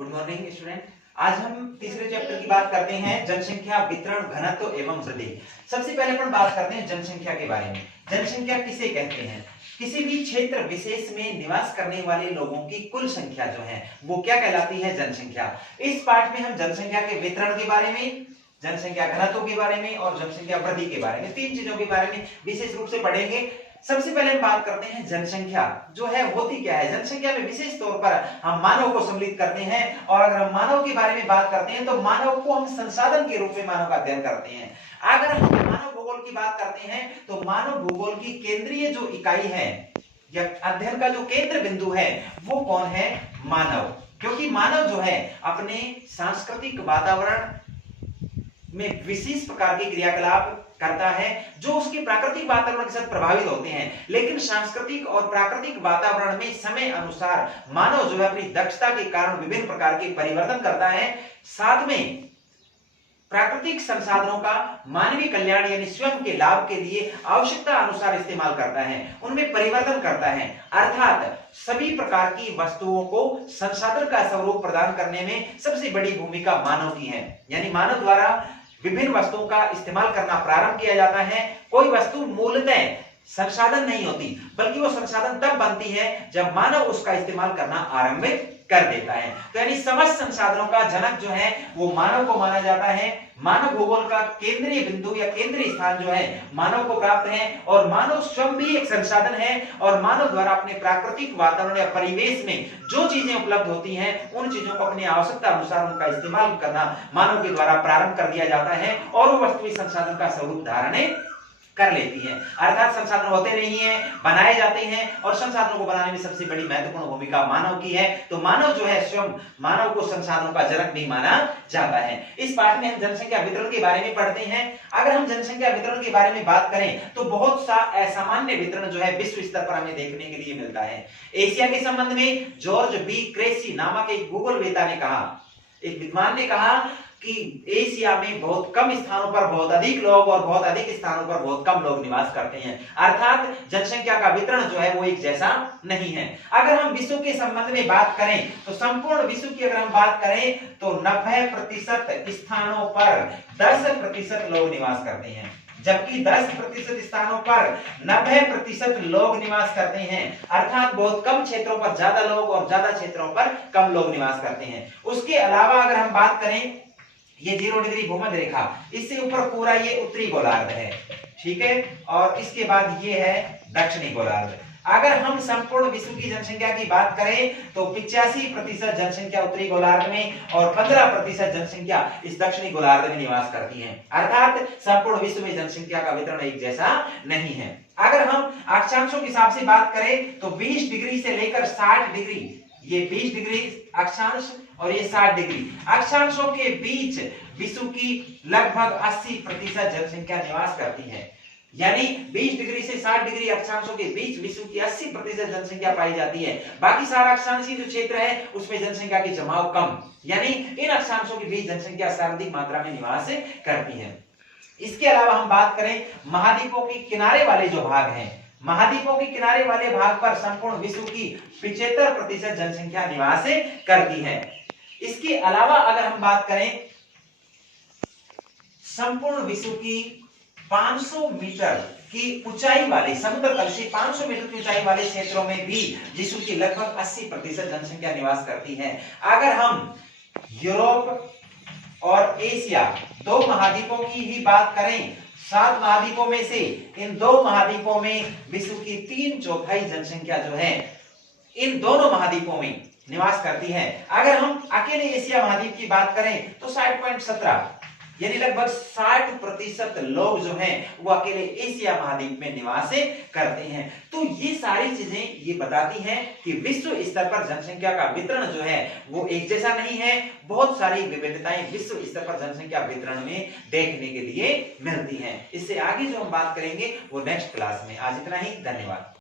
Good morning student. आज हम तीसरे चैप्टर की बात करते हैं, जनसंख्या वितरण, घनत्व एवं वृद्धि। सबसे पहले अपन बात करते हैं जनसंख्या के बारे में। जनसंख्या किसे कहते हैं? किसी भी क्षेत्र विशेष में निवास करने वाले लोगों की कुल संख्या जो है वो क्या कहलाती है? जनसंख्या। इस पाठ में हम जनसंख्या के वितरण के बारे में, जनसंख्या घनत्व के बारे में और जनसंख्या वृद्धि के बारे में, तीन चीजों के बारे में विशेष रूप से पढ़ेंगे। सबसे पहले हम बात करते हैं जनसंख्या जो है होती क्या है। जनसंख्या में विशेष तौर पर हम मानव को सम्मिलित करते हैं, और अगर हम मानव के बारे में बात करते हैं तो मानव को हम संसाधन के रूप में मानव का अध्ययन करते हैं। अगर हम मानव भूगोल की बात करते हैं तो मानव भूगोल की केंद्रीय जो इकाई है या अध्ययन का जो केंद्र बिंदु है वो कौन है? मानव। क्योंकि मानव जो है अपने सांस्कृतिक वातावरण में विशेष प्रकार के क्रियाकलाप करता है जो उसके प्राकृतिक वातावरण के साथ प्रभावित होते हैं, लेकिन सांस्कृतिक और प्राकृतिक वातावरण में समय अनुसार मानव जो है अपनी दक्षता के कारण विभिन्न प्रकार के परिवर्तन करता है। साथ में प्राकृतिक संसाधनों का मानवीय कल्याण यानी स्वयं के लाभ के लिए आवश्यकता अनुसार इस्तेमाल करता है, उनमें परिवर्तन करता है। अर्थात सभी प्रकार की वस्तुओं को संसाधन का स्वरूप प्रदान करने में सबसे बड़ी भूमिका मानव की है। यानी मानव द्वारा विभिन्न वस्तुओं का इस्तेमाल करना प्रारंभ किया जाता है। कोई वस्तु मूलतः संसाधन नहीं होती, बल्कि वो संसाधन तब बनती है जब मानव उसका इस्तेमाल करना आरंभ कर देता है। तो यानी समस्त संसाधनों का जनक जो है वो मानव को माना जाता है। मानव भूगोल का केंद्रीय बिंदु या केंद्रीय स्थान जो है मानव को प्राप्त है, और मानव स्वयं भी एक संसाधन है, और मानव द्वारा अपने प्राकृतिक वातावरण या परिवेश में जो चीजें उपलब्ध होती हैं उन चीजों को अपनी आवश्यकता अनुसार उनका इस्तेमाल करना मानव के द्वारा प्रारंभ कर दिया जाता है, और वो वस्तु संसाधन का स्वरूप धारण कर लेती है। अर्थात संसाधन होते नहीं है, बनाए जाते हैं, और संसाधनों को बनाने में सबसे बड़ी महत्वपूर्ण भूमिका मानव की है। तो मानव जो है स्वयं मानव को संसाधनों का जनक भी माना जाता है। इस पाठ में हम जनसंख्या वितरण के बारे में पढ़ते हैं। अगर हम जनसंख्या वितरण के बारे में बात करें तो बहुत सा असामान्य वितरण जो है विश्व स्तर पर हमें देखने के लिए मिलता है। एशिया के संबंध में जॉर्ज बी क्रेसी नामक एक भूगोलवेता ने कहा, एक विद्वान ने कहा कि एशिया में बहुत कम स्थानों पर बहुत अधिक लोग और बहुत अधिक स्थानों पर बहुत कम लोग निवास करते हैं। अर्थात जनसंख्या का वितरण जो है वो एक जैसा नहीं है। अगर हम विश्व के संबंध में बात करें तो संपूर्ण विश्व की अगर हम बात करें तो 90% स्थानों पर 10% लोग निवास करते हैं, जबकि 10% स्थानों पर 90% लोग निवास करते हैं। अर्थात बहुत कम क्षेत्रों पर ज्यादा लोग और ज्यादा क्षेत्रों पर कम लोग निवास करते हैं। उसके अलावा अगर हम बात करें, ये 0 डिग्री भूमध्य रेखा, इससे ऊपर पूरा ये उत्तरी गोलार्ध है, ठीक है, और इसके बाद ये है दक्षिणी गोलार्ध। अगर हम संपूर्ण विश्व की जनसंख्या की बात करें तो 85% जनसंख्या उत्तरी गोलार्ध में और 15% जनसंख्या इस दक्षिणी गोलार्ध में निवास करती है। अर्थात संपूर्ण विश्व में जनसंख्या का वितरण एक जैसा नहीं है। अगर हम अक्षांशों के हिसाब से बात करें तो 20 डिग्री से लेकर 60 डिग्री, ये 20 डिग्री अक्षांश और ये 60 डिग्री अक्षांशों के बीच विश्व की लगभग 80% जनसंख्या निवास करती है। यानी 20 डिग्री से 60 डिग्री अक्षांशों के बीच विश्व की 80% जनसंख्या पाई जाती है। बाकी सारा अक्षांशीय जो क्षेत्र है उसमें जनसंख्या की जमाव कम, यानी इन अक्षांशों के बीच जनसंख्या सर्वाधिक मात्रा में निवास करती है। इसके अलावा हम बात करें महाद्वीपों के किनारे वाले जो भाग हैं, महाद्वीपों के किनारे वाले भाग पर संपूर्ण विश्व की 75% जनसंख्या निवास करती है। इसके अलावा अगर हम बात करें संपूर्ण विश्व की 500 मीटर की ऊंचाई वाले, समुद्र तल से 500 मीटर की ऊंचाई वाले क्षेत्रों में भी विश्व की लगभग 80% जनसंख्या निवास करती है। अगर हम यूरोप और एशिया दो महाद्वीपों की ही बात करें, 7 महाद्वीपों में से इन 2 महाद्वीपों में विश्व की 3/4 जनसंख्या जो है इन दोनों महाद्वीपों में निवास करती है। अगर हम अकेले एशिया महाद्वीप की बात करें तो 60.17 यानी लगभग 60% लोग जो हैं वो अकेले एशिया महाद्वीप में निवास करते हैं। तो ये सारी चीजें ये बताती हैं कि विश्व स्तर पर जनसंख्या का वितरण जो है वो एक जैसा नहीं है। बहुत सारी विविधताएं विश्व स्तर पर जनसंख्या वितरण में देखने के लिए मिलती हैं। इससे आगे जो हम बात करेंगे वो नेक्स्ट क्लास में। आज इतना ही, धन्यवाद।